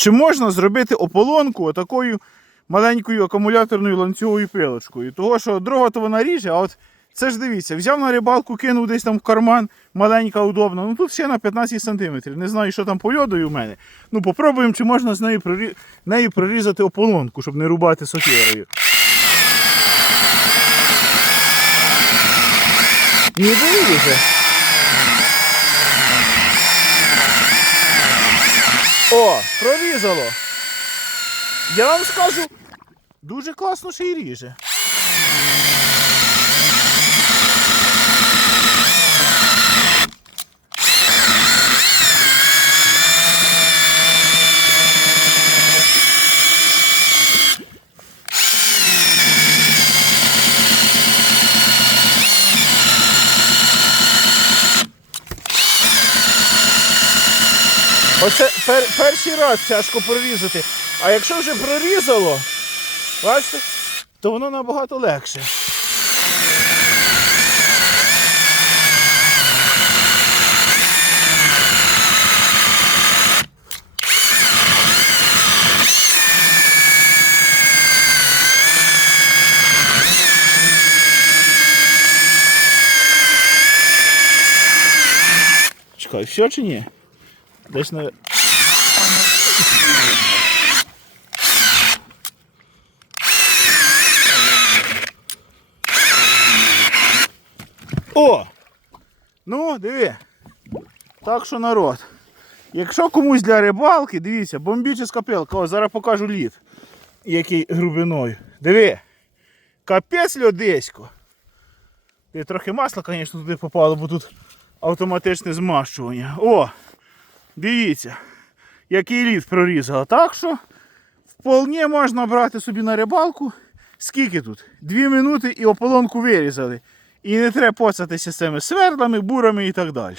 Чи можна зробити ополонку отакою маленькою акумуляторною ланцюговою пилочкою? Того, що дрова то вона ріже, а от це ж дивіться, взяв на рибалку, кинув десь там в карман, маленька, удобна. Ну тут ще на 15 см. Не знаю, що там по льодою в мене. Ну попробуємо, чи можна з нею, прорі... нею прорізати ополонку, щоб не рубати сокирою. Ніби ріже. О, прорізало. Я вам скажу, дуже класно ще й ріже. Оце пер, перший раз тяжко прорізати. А якщо вже прорізало, бачите, то воно набагато легше. Чекай, все чи ні? Десь на. О! Ну, диви. Так що народ. Якщо комусь для рибалки, дивіться, бомбічна пилка, О, зараз покажу лід, який грубиною. Диви. Капець льодисько. Трохи масла, звісно, туди попало, бо тут автоматичне змащування. О! Дивіться, який лід прорізала. Так що вполне можна брати собі на рибалку. Скільки тут? Дві минути і ополонку вирізали. І не треба поцатися з цими свердлами, бурами і так далі.